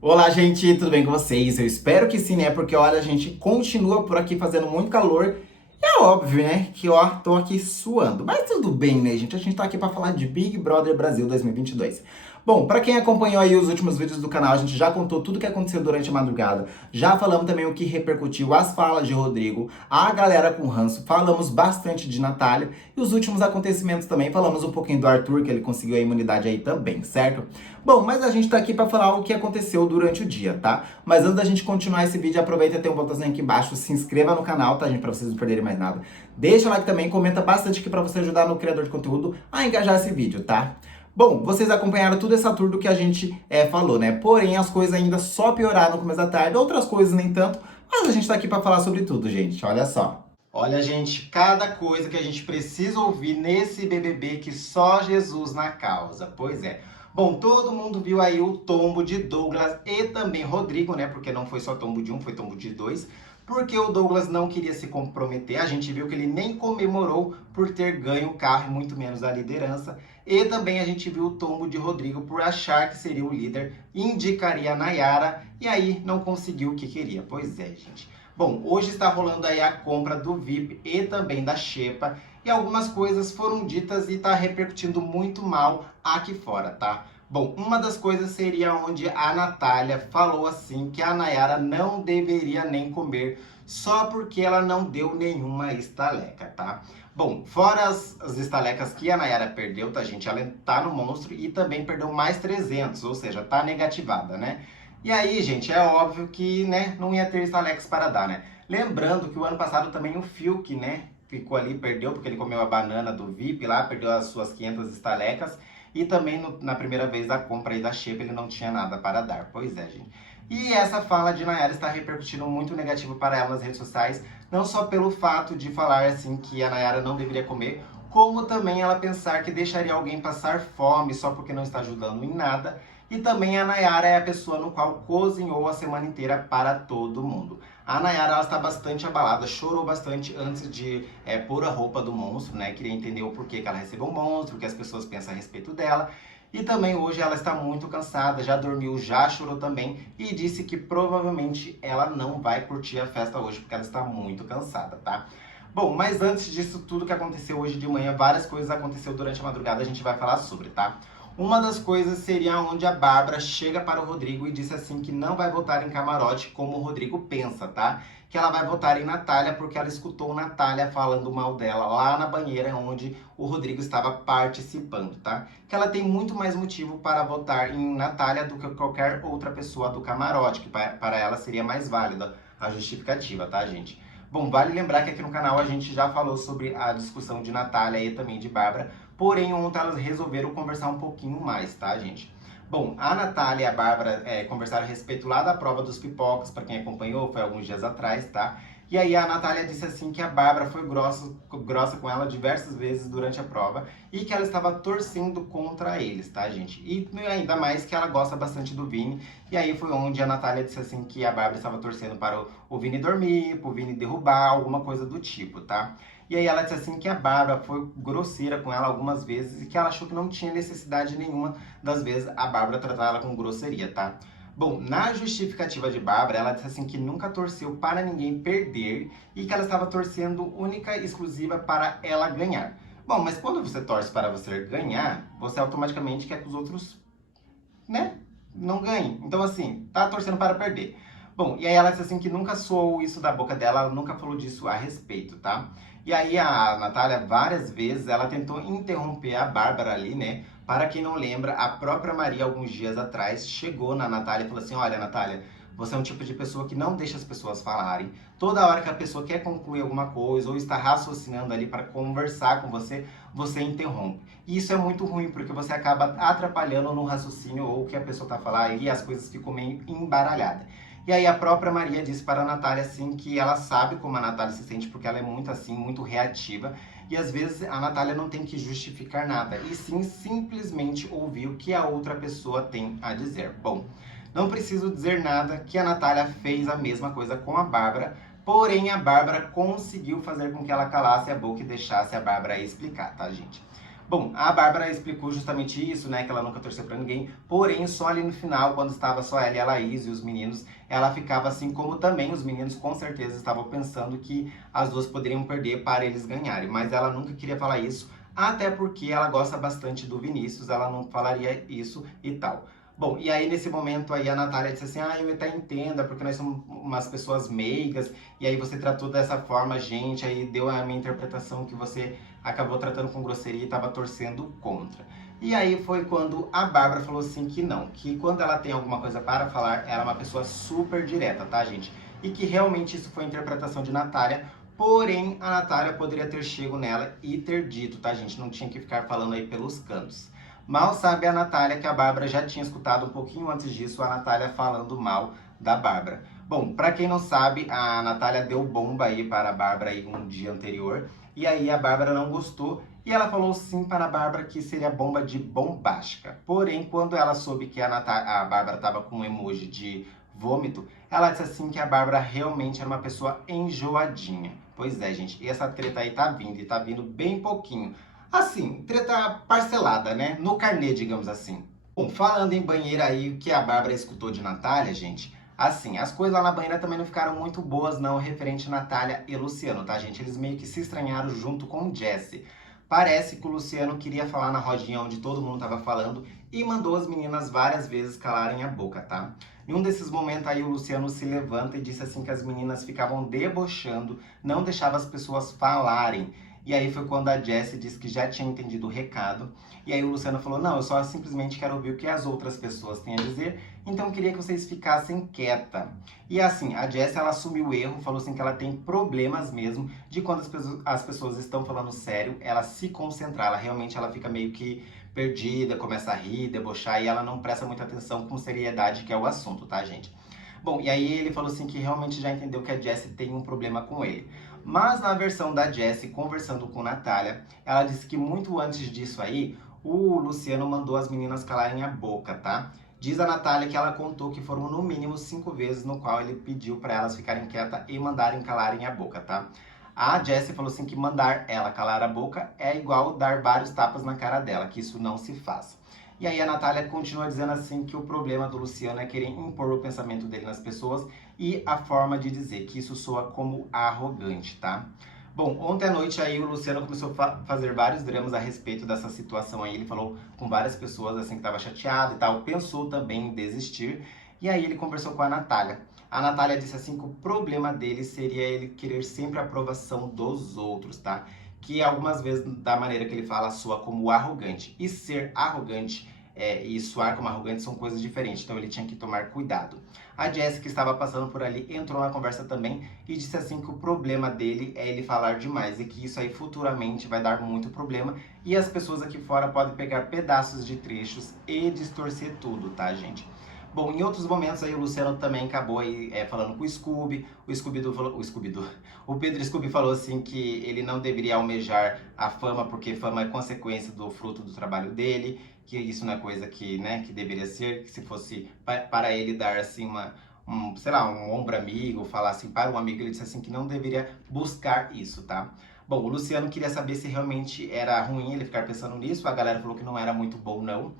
Olá, gente, tudo bem com vocês? Eu espero que sim, né? Porque olha, a gente continua por aqui fazendo muito calor. E é óbvio, né? Que ó, tô aqui suando. Mas tudo bem, né, gente? A gente tá aqui pra falar de Big Brother Brasil 2022. Bom, pra quem acompanhou aí os últimos vídeos do canal, a gente já contou tudo o que aconteceu durante a madrugada. Já falamos também o que repercutiu as falas de Rodrigo, a galera com ranço. Falamos bastante de Natália e os últimos acontecimentos também. Falamos um pouquinho do Arthur, que ele conseguiu a imunidade aí também, certo? Bom, mas a gente tá aqui pra falar o que aconteceu durante o dia, tá? Mas antes da gente continuar esse vídeo, aproveita e tem um botãozinho aqui embaixo, se inscreva no canal, tá, gente? Pra vocês não perderem mais nada. Deixa o like também, comenta bastante aqui pra você ajudar no criador de conteúdo a engajar esse vídeo, tá? Bom, vocês acompanharam toda essa tour do que a gente falou, né? Porém, as coisas ainda só pioraram no começo da tarde, outras coisas nem tanto, mas a gente tá aqui pra falar sobre tudo, gente. Olha só. Olha, gente, cada coisa que a gente precisa ouvir nesse BBB que só Jesus na causa. Pois é. Bom, todo mundo viu aí o tombo de Douglas e também Rodrigo, né? Porque não foi só tombo de um, foi tombo de dois. Porque o Douglas não queria se comprometer. A gente viu que ele nem comemorou por ter ganho o carro e muito menos a liderança. E também a gente viu o tombo de Rodrigo por achar que seria o líder, indicaria a Nayara e aí não conseguiu o que queria. Pois é, gente. Bom, hoje está rolando aí a compra do VIP e também da Xepa. E algumas coisas foram ditas e está repercutindo muito mal aqui fora, tá? Bom, uma das coisas seria onde a Natália falou assim que a Nayara não deveria nem comer só porque ela não deu nenhuma estaleca, tá? Bom, fora as estalecas que a Nayara perdeu, tá, gente? Ela tá no monstro e também perdeu mais 300, ou seja, tá negativada, né? E aí, gente, é óbvio que, né, não ia ter estalecas para dar, né? Lembrando que o ano passado também o Fiuk, né, ficou ali, perdeu porque ele comeu a banana do VIP lá, perdeu as suas 500 estalecas. E também na primeira vez da compra aí da Xepa ele não tinha nada para dar. Pois é, gente. E essa fala de Nayara está repercutindo muito negativo para ela nas redes sociais, não só pelo fato de falar assim que a Nayara não deveria comer, como também ela pensar que deixaria alguém passar fome só porque não está ajudando em nada. E também a Nayara é a pessoa no qual cozinhou a semana inteira para todo mundo. A Nayara ela está bastante abalada, chorou bastante antes de pôr a roupa do monstro, né? Queria entender o porquê que ela recebeu um monstro, o que as pessoas pensam a respeito dela. E também hoje ela está muito cansada, já dormiu, já chorou também e disse que provavelmente ela não vai curtir a festa hoje porque ela está muito cansada, tá? Bom, mas antes disso tudo que aconteceu hoje de manhã, várias coisas aconteceram durante a madrugada, a gente vai falar sobre, tá? Uma das coisas seria onde a Bárbara chega para o Rodrigo e disse assim que não vai votar em camarote como o Rodrigo pensa, tá? Que ela vai votar em Natália porque ela escutou Natália falando mal dela lá na banheira onde o Rodrigo estava participando, tá? Que ela tem muito mais motivo para votar em Natália do que qualquer outra pessoa do camarote, que para ela seria mais válida a justificativa, tá, gente? Bom, vale lembrar que aqui no canal a gente já falou sobre a discussão de Natália e também de Bárbara, porém ontem elas resolveram conversar um pouquinho mais, tá, gente? Bom, a Natália e a Bárbara conversaram a respeito lá da prova dos pipocas, para quem acompanhou, foi alguns dias atrás, tá? E aí a Natália disse assim que a Bárbara foi grossa com ela diversas vezes durante a prova e que ela estava torcendo contra eles, tá, gente? E ainda mais que ela gosta bastante do Vini. E aí foi onde a Natália disse assim que a Bárbara estava torcendo para o Vini dormir, para o Vini derrubar, alguma coisa do tipo, tá? E aí ela disse assim que a Bárbara foi grosseira com ela algumas vezes e que ela achou que não tinha necessidade nenhuma das vezes a Bárbara tratar ela com grosseria, tá? Bom, na justificativa de Bárbara, ela disse assim que nunca torceu para ninguém perder e que ela estava torcendo única e exclusiva para ela ganhar. Bom, mas quando você torce para você ganhar, você automaticamente quer que os outros, né, não ganhem. Então, assim, tá torcendo para perder. Bom, e aí ela disse assim que nunca soou isso da boca dela, ela nunca falou disso a respeito, tá? E aí a Natália, várias vezes, ela tentou interromper a Bárbara ali, né? Para quem não lembra, a própria Maria, alguns dias atrás, chegou na Natália e falou assim, olha, Natália, você é um tipo de pessoa que não deixa as pessoas falarem. Toda hora que a pessoa quer concluir alguma coisa ou está raciocinando ali para conversar com você, você interrompe. E isso é muito ruim, porque você acaba atrapalhando no raciocínio ou o que a pessoa está falando e as coisas ficam meio embaralhadas. E aí a própria Maria disse para a Natália assim que ela sabe como a Natália se sente, porque ela é muito assim, muito reativa. E às vezes a Natália não tem que justificar nada, e sim simplesmente ouvir o que a outra pessoa tem a dizer. Bom, não preciso dizer nada que a Natália fez a mesma coisa com a Bárbara, porém a Bárbara conseguiu fazer com que ela calasse a boca e deixasse a Bárbara explicar, tá, gente? Bom, a Bárbara explicou justamente isso, né, que ela nunca torceu pra ninguém, porém só ali no final, quando estava só ela e a Laís e os meninos, ela ficava assim, como também os meninos com certeza estavam pensando que as duas poderiam perder para eles ganharem, mas ela nunca queria falar isso, até porque ela gosta bastante do Vinícius, ela não falaria isso e tal. Bom, e aí nesse momento aí a Natália disse assim, eu até entendo, é porque nós somos umas pessoas meigas, e aí você tratou dessa forma, gente, aí deu a minha interpretação que você acabou tratando com grosseria e estava torcendo contra. E aí foi quando a Bárbara falou assim que não, que quando ela tem alguma coisa para falar, ela é uma pessoa super direta, tá, gente? E que realmente isso foi a interpretação de Natália, porém a Natália poderia ter chego nela e ter dito, tá, gente? Não tinha que ficar falando aí pelos cantos. Mal sabe a Natália que a Bárbara já tinha escutado um pouquinho antes disso a Natália falando mal da Bárbara. Bom, para quem não sabe, a Natália deu bomba aí para a Bárbara aí um dia anterior. E aí a Bárbara não gostou e ela falou sim para a Bárbara que seria bomba de bombástica. Porém, quando ela soube que a Bárbara estava com um emoji de vômito, ela disse assim que a Bárbara realmente era uma pessoa enjoadinha. Pois é, gente, e essa treta aí tá vindo, e tá vindo bem pouquinho. Assim, treta parcelada, né? No carnê, digamos assim. Bom, falando em banheira aí, o que a Bárbara escutou de Natália, gente, assim, as coisas lá na banheira também não ficaram muito boas, não, referente a Natália e Luciano, tá, gente? Eles meio que se estranharam junto com o Jesse. Parece que o Luciano queria falar na rodinha onde todo mundo tava falando e mandou as meninas várias vezes calarem a boca, tá? Em um desses momentos aí o Luciano se levanta e disse assim que as meninas ficavam debochando, não deixava as pessoas falarem. E aí foi quando a Jessie disse que já tinha entendido o recado. E aí o Luciano falou, não, eu só simplesmente quero ouvir o que as outras pessoas têm a dizer, então eu queria que vocês ficassem quieta. E assim, a Jessie, ela assumiu o erro, falou assim que ela tem problemas mesmo de quando as pessoas estão falando sério, ela se concentrar, ela fica meio que perdida, começa a rir, debochar, e ela não presta muita atenção com seriedade que é o assunto, tá, gente? Bom, e aí ele falou assim que realmente já entendeu que a Jessie tem um problema com ele. Mas na versão da Jessie, conversando com Natália, ela disse que muito antes disso aí, o Luciano mandou as meninas calarem a boca, tá? Diz a Natália que ela contou que foram no mínimo 5 vezes no qual ele pediu para elas ficarem quietas e mandarem calarem a boca, tá? A Jessie falou assim que mandar ela calar a boca é igual dar vários tapas na cara dela, que isso não se faz. E aí a Natália continua dizendo assim que o problema do Luciano é querer impor o pensamento dele nas pessoas e a forma de dizer, que isso soa como arrogante, tá? Bom, ontem à noite aí o Luciano começou a fazer vários dramas a respeito dessa situação aí. Ele falou com várias pessoas assim que estava chateado e tal, pensou também em desistir. E aí ele conversou com a Natália. A Natália disse assim que o problema dele seria ele querer sempre a aprovação dos outros, tá? Que algumas vezes, da maneira que ele fala, soa como arrogante. E ser arrogante e soar como arrogante são coisas diferentes, então ele tinha que tomar cuidado. A Jessica que estava passando por ali entrou na conversa também e disse assim que o problema dele é ele falar demais e que isso aí futuramente vai dar muito problema e as pessoas aqui fora podem pegar pedaços de trechos e distorcer tudo, tá, gente? Bom, em outros momentos aí o Luciano também acabou aí falando com o Scooby, o Pedro Scooby falou assim que ele não deveria almejar a fama porque fama é consequência do fruto do trabalho dele, que isso não é coisa que, né, que deveria ser, que se fosse para ele dar assim sei lá, um ombro amigo, falar assim para um amigo, ele disse assim que não deveria buscar isso, tá? Bom, o Luciano queria saber se realmente era ruim ele ficar pensando nisso, a galera falou que não era muito bom não.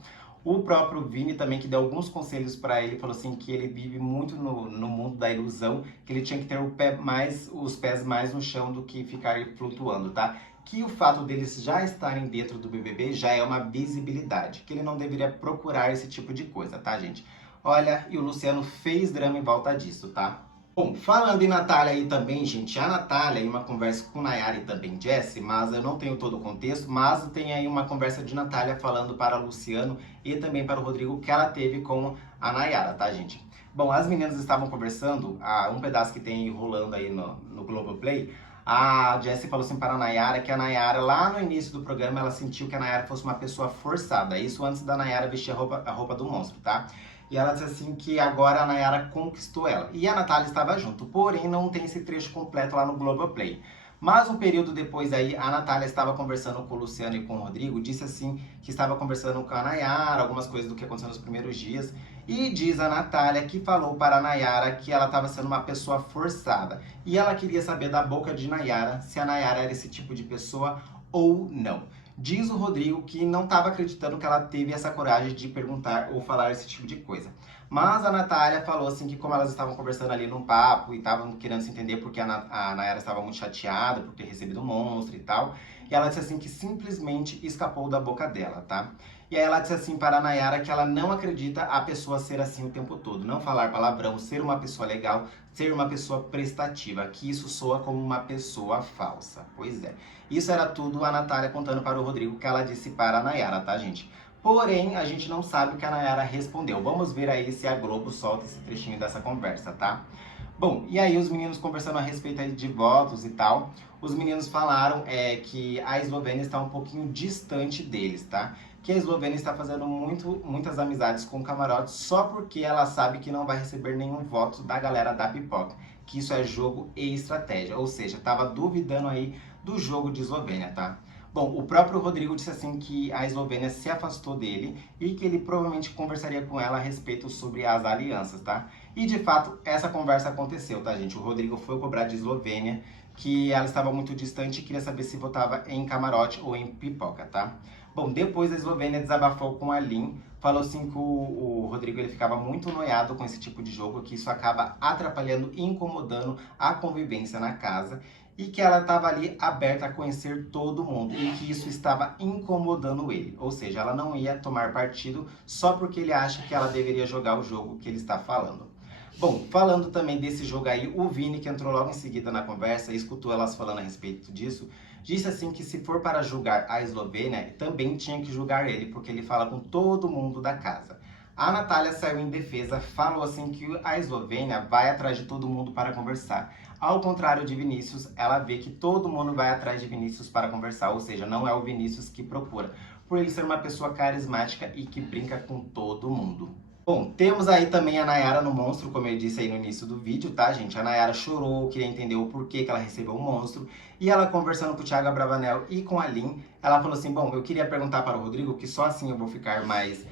O próprio Vini também, que deu alguns conselhos para ele, falou assim que ele vive muito no mundo da ilusão, que ele tinha que ter os pés mais no chão do que ficar flutuando, tá? Que o fato deles já estarem dentro do BBB já é uma visibilidade, que ele não deveria procurar esse tipo de coisa, tá, gente? Olha, e o Luciano fez drama em volta disso, tá? Bom, falando em Natália aí também, gente, a Natália em uma conversa com Nayara e também Jessie, mas eu não tenho todo o contexto, mas tem aí uma conversa de Natália falando para Luciano e também para o Rodrigo que ela teve com a Nayara, tá, gente? Bom, as meninas estavam conversando, um pedaço que tem rolando aí no Globoplay, a Jessie falou assim para a Nayara que a Nayara, lá no início do programa, ela sentiu que a Nayara fosse uma pessoa forçada, isso antes da Nayara vestir a roupa do monstro, tá? E ela disse assim que agora a Nayara conquistou ela. E a Natália estava junto, porém não tem esse trecho completo lá no Globoplay. Mas um período depois aí, a Natália estava conversando com o Luciano e com o Rodrigo, disse assim que estava conversando com a Nayara, algumas coisas do que aconteceu nos primeiros dias, e diz a Natália que falou para a Nayara que ela estava sendo uma pessoa forçada. E ela queria saber da boca de Nayara se a Nayara era esse tipo de pessoa ou não. Diz o Rodrigo que não estava acreditando que ela teve essa coragem de perguntar ou falar esse tipo de coisa. Mas a Natália falou assim que como elas estavam conversando ali num papo e estavam querendo se entender porque a Nayara estava muito chateada por ter recebido um monstro e tal, e ela disse assim que simplesmente escapou da boca dela, tá? E aí ela disse assim para a Nayara que ela não acredita a pessoa ser assim o tempo todo, não falar palavrão, ser uma pessoa legal, ser uma pessoa prestativa, que isso soa como uma pessoa falsa. Pois é. Isso era tudo a Natália contando para o Rodrigo que ela disse para a Nayara, tá, gente? Porém, a gente não sabe o que a Nayara respondeu. Vamos ver aí se a Globo solta esse trechinho dessa conversa, tá? Bom, e aí os meninos conversando a respeito aí de votos e tal, os meninos falaram que a Eslovênia está um pouquinho distante deles, tá? Que a Eslovênia está fazendo muitas amizades com o camarote só porque ela sabe que não vai receber nenhum voto da galera da pipoca. Que isso é jogo e estratégia, ou seja, tava duvidando aí do jogo de Eslovênia, tá? Bom, o próprio Rodrigo disse assim que a Eslovênia se afastou dele e que ele provavelmente conversaria com ela a respeito sobre as alianças, tá? E de fato, essa conversa aconteceu, tá, gente? O Rodrigo foi cobrar de Eslovênia que ela estava muito distante e queria saber se votava em camarote ou em pipoca, tá? Bom, depois a Eslovênia desabafou com a Lin, falou assim que o Rodrigo ele ficava muito noiado com esse tipo de jogo, que isso acaba atrapalhando e incomodando a convivência na casa e que ela estava ali aberta a conhecer todo mundo e que isso estava incomodando ele. Ou seja, ela não ia tomar partido só porque ele acha que ela deveria jogar o jogo que ele está falando. Bom, falando também desse jogo aí, o Vini, que entrou logo em seguida na conversa e escutou elas falando a respeito disso, disse assim que se for para julgar a Eslovênia, também tinha que julgar ele, porque ele fala com todo mundo da casa. A Natália saiu em defesa, falou assim que a Eslovênia vai atrás de todo mundo para conversar. Ao contrário de Vinícius, ela vê que todo mundo vai atrás de Vinícius para conversar, ou seja, não é o Vinícius que procura, por ele ser uma pessoa carismática e que brinca com todo mundo. Bom, temos aí também a Nayara no monstro, como eu disse aí no início do vídeo, tá, gente? A Nayara chorou, queria entender o porquê que ela recebeu o monstro. E ela conversando com o Thiago Abravanel e com a Lin, ela falou assim, bom, eu queria perguntar para o Rodrigo, que só assim eu vou ficar mais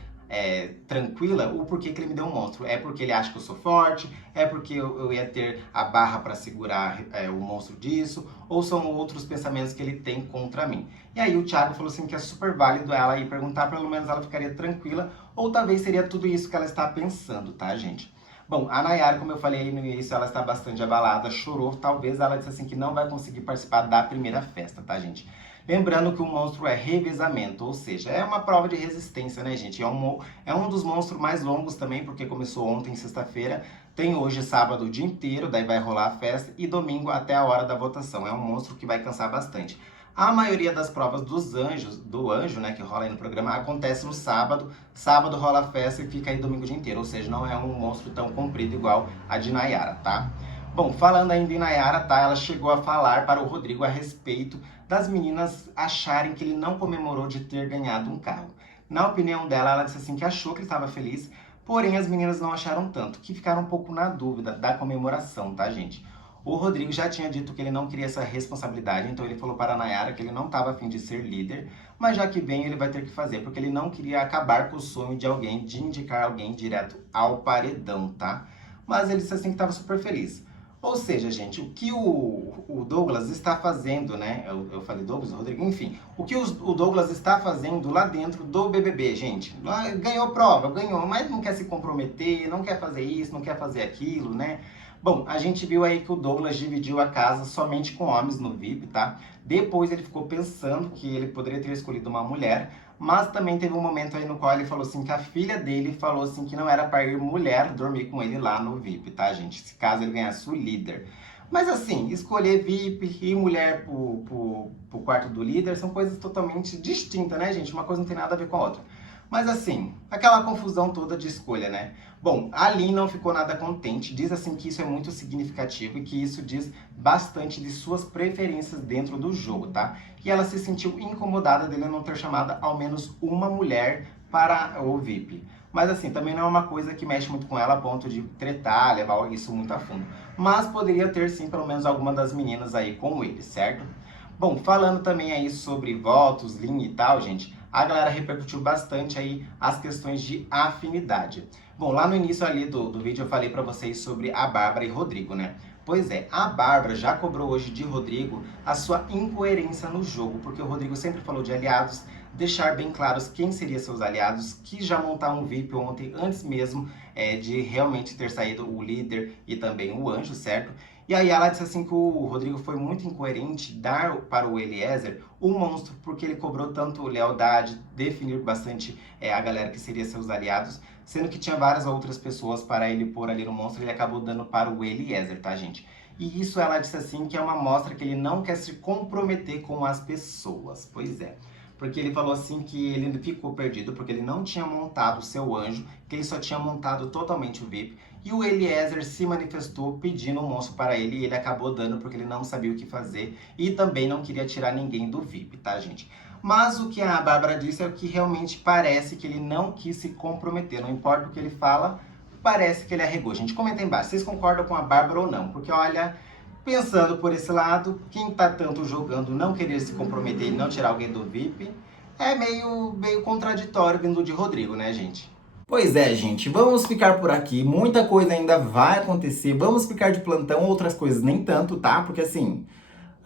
tranquila, o porquê que ele me deu um monstro. É porque ele acha que eu sou forte? É porque eu ia ter a barra para segurar o monstro disso? Ou são outros pensamentos que ele tem contra mim? E aí o Thiago falou assim que é super válido ela ir perguntar, pelo menos ela ficaria tranquila, ou talvez seria tudo isso que ela está pensando, tá, gente? Bom, a Nayara, como eu falei aí no início, ela está bastante abalada, chorou, talvez ela disse assim que não vai conseguir participar da primeira festa, tá, gente? Lembrando que o monstro é revezamento, ou seja, é uma prova de resistência, né, gente? É um dos monstros mais longos também, porque começou ontem, sexta-feira, tem hoje sábado o dia inteiro, daí vai rolar a festa, e domingo até a hora da votação. É um monstro que vai cansar bastante. A maioria das provas do anjo, né, que rola aí no programa, acontece no sábado. Sábado rola a festa e fica aí domingo o dia inteiro. Ou seja, não é um monstro tão comprido igual a de Nayara, tá? Bom, falando ainda em Nayara, tá? Ela chegou a falar para o Rodrigo a respeito das meninas acharem que ele não comemorou de ter ganhado um carro. Na opinião dela, ela disse assim que achou que ele estava feliz, porém as meninas não acharam tanto, que ficaram um pouco na dúvida da comemoração, tá, gente? O Rodrigo já tinha dito que ele não queria essa responsabilidade, então ele falou para a Nayara que ele não estava a fim de ser líder, mas já que vem ele vai ter que fazer, porque ele não queria acabar com o sonho de alguém, de indicar alguém direto ao paredão, tá? Mas ele disse assim que estava super feliz. Ou seja, gente, o que o Douglas está fazendo, né? Eu falei Douglas, Rodrigo, enfim. O que o Douglas está fazendo lá dentro do BBB, gente? Ganhou prova, ganhou, mas não quer se comprometer, não quer fazer isso, não quer fazer aquilo, né? Bom, a gente viu aí que o Douglas dividiu a casa somente com homens no VIP, tá? Depois ele ficou pensando que ele poderia ter escolhido uma mulher, mas também teve um momento aí no qual ele falou assim que a filha dele falou assim que não era para ir mulher dormir com ele lá no VIP, tá, gente? Se caso ele ganhasse o líder. Mas assim, escolher VIP e mulher pro quarto do líder são coisas totalmente distintas, né, gente? Uma coisa não tem nada a ver com a outra. Mas assim, aquela confusão toda de escolha, né? Bom, a Lin não ficou nada contente, diz assim que isso é muito significativo e que isso diz bastante de suas preferências dentro do jogo, tá? E ela se sentiu incomodada dele não ter chamado ao menos uma mulher para o VIP. Mas assim, também não é uma coisa que mexe muito com ela a ponto de tretar, levar isso muito a fundo. Mas poderia ter sim, pelo menos alguma das meninas aí com ele, certo? Bom, falando também aí sobre votos, linha e tal, gente, a galera repercutiu bastante aí as questões de afinidade. Bom, lá no início ali do vídeo eu falei pra vocês sobre a Bárbara e Rodrigo, né? Pois é, a Bárbara já cobrou hoje de Rodrigo a sua incoerência no jogo, porque o Rodrigo sempre falou de aliados, deixar bem claros quem seriam seus aliados, que já montaram um VIP ontem, antes mesmo de realmente ter saído o líder e também o anjo, certo? E aí ela disse assim que o Rodrigo foi muito incoerente dar para o Eliezer o monstro, porque ele cobrou tanto lealdade, definir bastante a galera que seria seus aliados, sendo que tinha várias outras pessoas para ele pôr ali no monstro, ele acabou dando para o Eliezer, tá, gente? E isso ela disse assim que é uma mostra que ele não quer se comprometer com as pessoas. Pois é. Porque ele falou assim que ele ficou perdido porque ele não tinha montado o seu anjo, que ele só tinha montado totalmente o VIP. E o Eliezer se manifestou pedindo um monstro para ele e ele acabou dando porque ele não sabia o que fazer e também não queria tirar ninguém do VIP, tá, gente? Mas o que a Bárbara disse é o que realmente parece que ele não quis se comprometer. Não importa o que ele fala, parece que ele arregou. Gente, comenta aí embaixo, vocês concordam com a Bárbara ou não? Porque olha, pensando por esse lado, quem tá tanto jogando não querer se comprometer e não tirar alguém do VIP, é meio contraditório vindo de Rodrigo, né, gente? Pois é, gente, vamos ficar por aqui. Muita coisa ainda vai acontecer. Vamos ficar de plantão, outras coisas nem tanto, tá? Porque assim,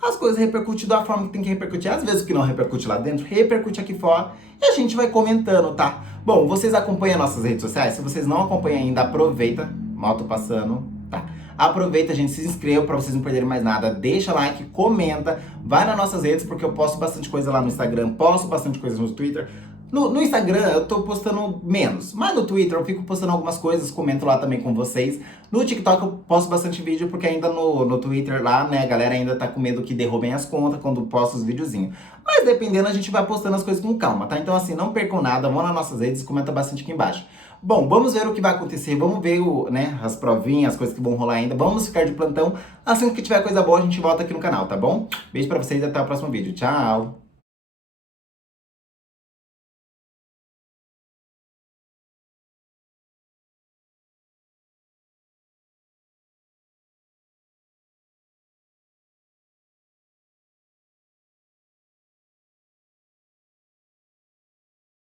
as coisas repercutem da forma que tem que repercutir. Às vezes o que não repercute lá dentro, repercute aqui fora. E a gente vai comentando, tá? Bom, vocês acompanham nossas redes sociais? Se vocês não acompanham ainda, aproveita. Mal tô passando, tá? Aproveita, gente, se inscreva pra vocês não perderem mais nada. Deixa like, comenta. Vai nas nossas redes, porque eu posto bastante coisa lá no Instagram. Posto bastante coisa no Twitter. No Instagram eu tô postando menos, mas no Twitter eu fico postando algumas coisas, comento lá também com vocês. No TikTok eu posto bastante vídeo, porque ainda no Twitter lá, né, a galera ainda tá com medo que derrubem as contas quando posto os videozinhos. Mas dependendo, a gente vai postando as coisas com calma, tá? Então assim, não percam nada, vão nas nossas redes e comenta bastante aqui embaixo. Bom, vamos ver o que vai acontecer, vamos ver né, as provinhas, as coisas que vão rolar ainda. Vamos ficar de plantão. Assim que tiver coisa boa, a gente volta aqui no canal, tá bom? Beijo pra vocês e até o próximo vídeo. Tchau!